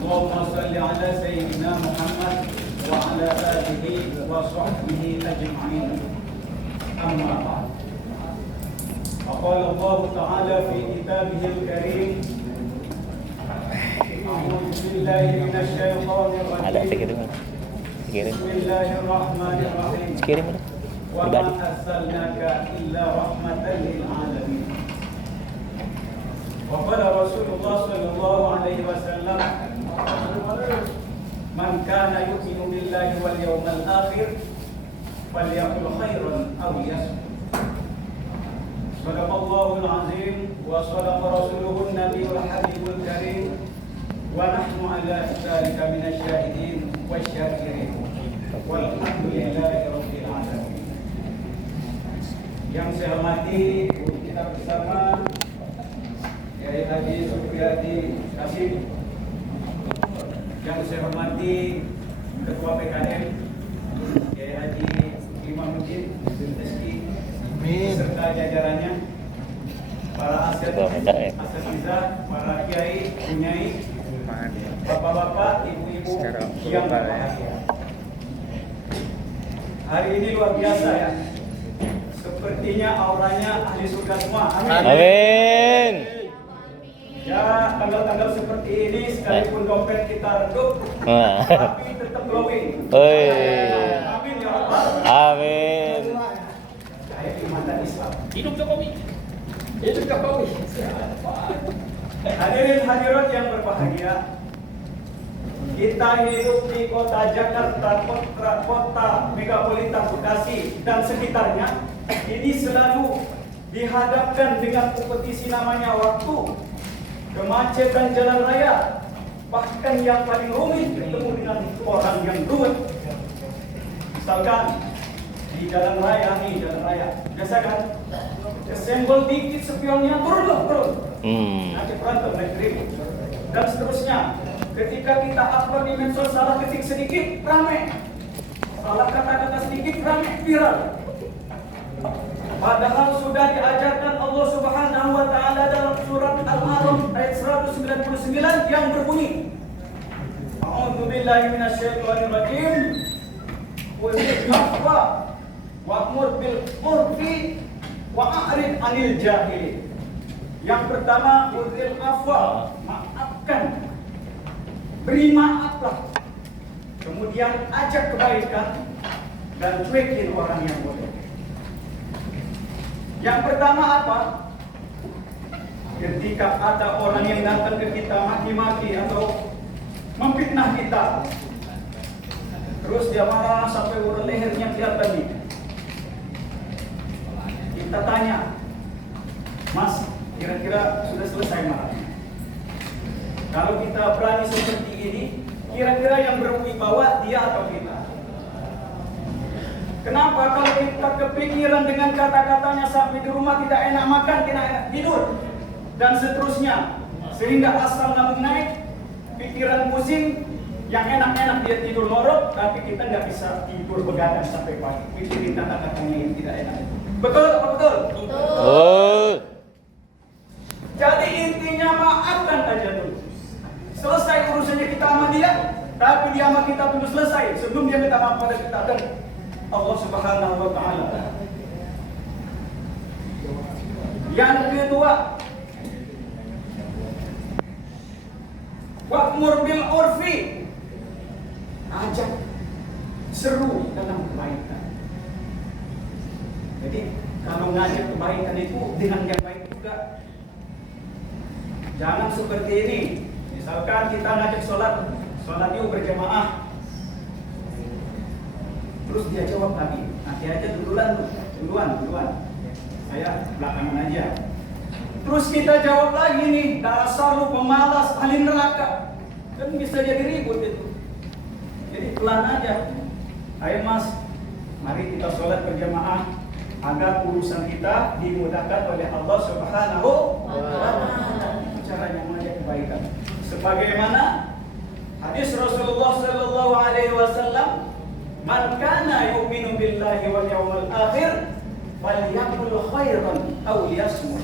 اللهم صل على سيدنا محمد وعلى آله وصحبه أجمعين. أما بعد، فقال الله تعالى في كتابه الكريم: أعوذ بالله من الشيطان الرجيم. بسم الله الرحمن الرحيم. وما أرسلناك إلا رحمة للعالمين. وقال رسول الله صلى الله عليه وسلم: من كان يؤمن بالله واليوم الآخر فليقل خيرا أو ليصمت. صدق الله العظيم وصدق رسوله النبي الحبيب الكريم، ونحن على ذلك من الشاهدين والشاكرين، والحمد لله رب العالمين. Yang saya hormati guru kita bersama Kiai Haji Supriyadi Kasim, yang saya hormati Ketua PKM Kiai Haji Imamuddin Rizki serta jajarannya, para asatidzah, para kiai, bunyai, bapak-bapak, ibu-ibu yang berbahagia. Hari ini luar biasa ya. Sepertinya auranya ahli surga semua. Amin. Ya, tanggal-tanggal seperti ini sekalipun dompet kita redup, tapi tetap glowing. Amin ya Allah. Amin. Kayak iman dan Islam. Hidup Jokowi. Hidup Jokowi. Hadirin hadirat yang berbahagia, kita hidup di kota Jakarta, kota megapolitan Bekasi dan sekitarnya. Ini selalu dihadapkan dengan kompetisi namanya waktu, kemacetan jalan raya, bahkan yang paling rumit bertemu dengan orang yang ruwet. Misalkan di jalan raya, biasa kan, kesenggol dikit spionnya turun. Nanti berantem naik ribut dan seterusnya. Ketika kita upload di medsos, salah ketik sedikit rame, salah kata-kata sedikit rame, viral. Padahal sudah diajarkan Allah Subhanahu wa taala dalam surat Al-A'raf ayat 199 yang berbunyi: A'udzu billahi minasyaitonir rajim. Qul afwa wa'mur bil urfi wa'rid 'anil jahilin. Yang pertama, uzil afwa, maafkan. Beri maaflah. Kemudian ajak kebaikan dan cuekin orang yang bodoh. Yang pertama apa? Ketika ada orang yang datang ke kita maki-maki atau memfitnah kita, terus dia marah sampai urut lehernya kelihatan nih. Kita tanya, Mas, kira-kira sudah selesai marahnya? Kalau kita berani seperti ini, kira-kira yang berwibawa dia atau kita? Kenapa kalau kita kepikiran dengan kata-katanya sampai di rumah tidak enak makan, tidak enak tidur, dan seterusnya, sehingga asam lambung naik, pikiran pusing, yang enak-enak dia tidur lorot, tapi kita nggak bisa tidur begadang sampai pagi, pikirin kata-katanya yang tidak enak. Betul apa betul? Betul. Jadi intinya maafkan aja dulu. Selesai urusannya kita sama dia, tapi dia sama kita tunggu selesai sebelum dia minta maaf pada kita dan Allah Subhanahu wa taala. Yang kedua, wa'mur bil urfi, ajak seru dalam kebaikan. Jadi kalau ngajak kebaikan itu dengan yang baik juga. Jangan seperti ini. Misalkan kita ngajak sholat yuk berjamaah. Terus dia jawab lagi, nanti aja duluan. Saya belakangan aja. Terus kita jawab lagi nih, dasar lu pemalas, ahli neraka. Kan bisa jadi ribut itu. Jadi pelan aja. Ayo Mas, mari kita sholat berjamaah agar urusan kita dimudahkan oleh Allah Subhanahu wa taala. Caranya mengajak kebaikan. Sebagaimana hadis Rasulullah sallallahu alaihi wasallam, man kana yu'minu billahi wal yawmil akhir falyaqul khairan aw liyasmut.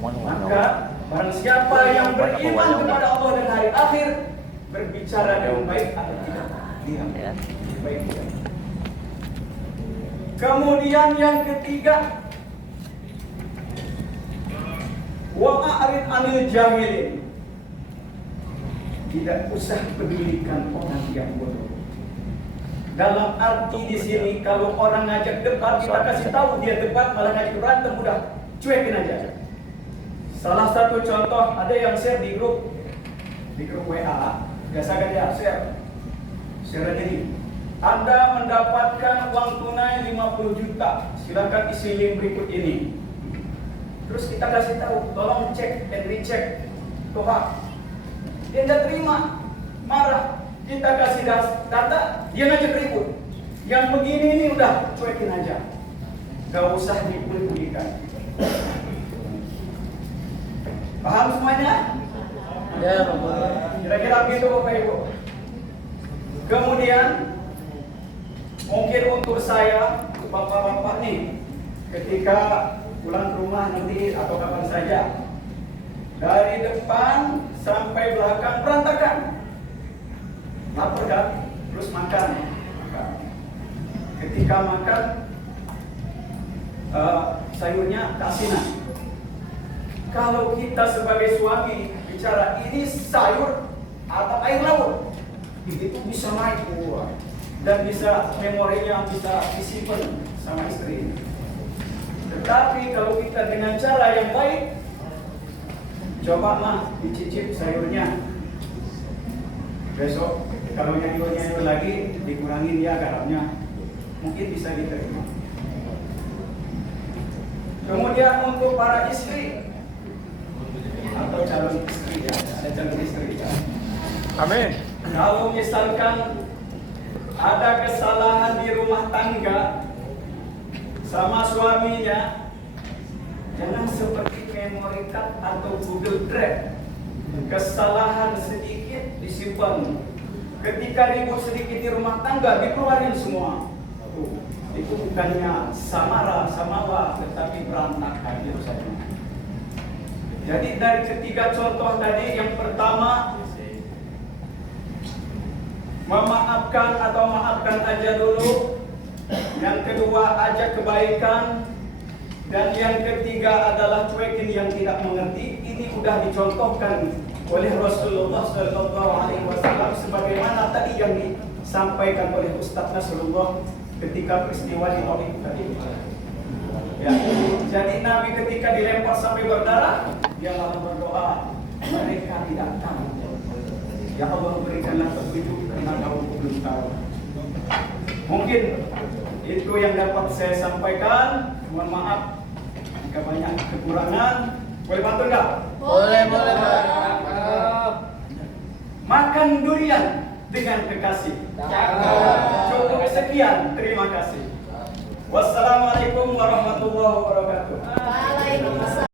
Maka barang siapa yang beriman kepada Allah dan hari akhir, berbicara dengan baik atau tidak? Diam. Baik. Kemudian yang ketiga, wa'arid anil jahilin. Tidak usah pedulikan orang yang bodoh. Dalam arti di sini, kalau orang ngajak debat, kita kasih tahu dia debat, malah ngajak berantem, udah cuekin aja. Salah satu contoh, ada yang share di grup WA, biasa dia share aja nih. Anda mendapatkan uang tunai 50 juta, silakan isi link berikut ini. Terus kita kasih tahu, tolong cek dan recheck Tuhan. Dia tidak terima, marah. Kita kasih data, dia ngajak ribut. Yang begini ini udah cuekin aja, gak usah dipulih-pulihkan. Paham semuanya? Ya, Bapak. Kira-kira begitu Bapak Ibu. Kemudian mungkin untuk saya, Bapak-bapak nih, ketika pulang ke rumah nanti atau kapan saja, dari depan sampai belakang berantakan. Lapar kan? Terus makan. Ketika makan, sayurnya kasinan. Kalau kita sebagai suami bicara ini sayur atau air laut, itu bisa naik dan bisa memorinya bisa disimpan sama istri. Tetapi kalau kita dengan cara yang baik, coba mah dicicip sayurnya. Besok kalau nyanyi lagi dikurangin ya garamnya, mungkin bisa diterima. Kemudian untuk para istri atau calon istri ya, ada calon istri ya. Amin. Kalau misalkan ada kesalahan di rumah tangga sama suaminya, jangan seperti memory card atau Google Drive. Kesalahan sedikit disimpan. Ketika ribut sedikit di rumah tangga, dikeluarin semua. Itu bukannya samawa, tetapi berantakan itu saja. Jadi dari ketiga contoh tadi, yang pertama memaafkan atau maafkan aja dulu. Yang kedua ajak kebaikan. Dan yang ketiga adalah cuekin yang tidak mengerti. Ini sudah dicontohkan oleh Rasulullah SAW sebagaimana tadi yang disampaikan oleh Ustaz Nasrullah ketika peristiwa di Taif tadi. Ya, jadi Nabi ketika dilempar sampai berdarah, dia malah berdoa, mereka tidak tahu. Ya Allah berikanlah petunjuk karena kau belum tahu. Mungkin itu yang dapat saya sampaikan. Mohon maaf jika banyak kekurangan. Boleh bantu enggak? Boleh, boleh, Pak. Makan durian dengan kekasih. Cukup sekian. Terima kasih. Wassalamualaikum warahmatullahi wabarakatuh. Waalaikumsalam.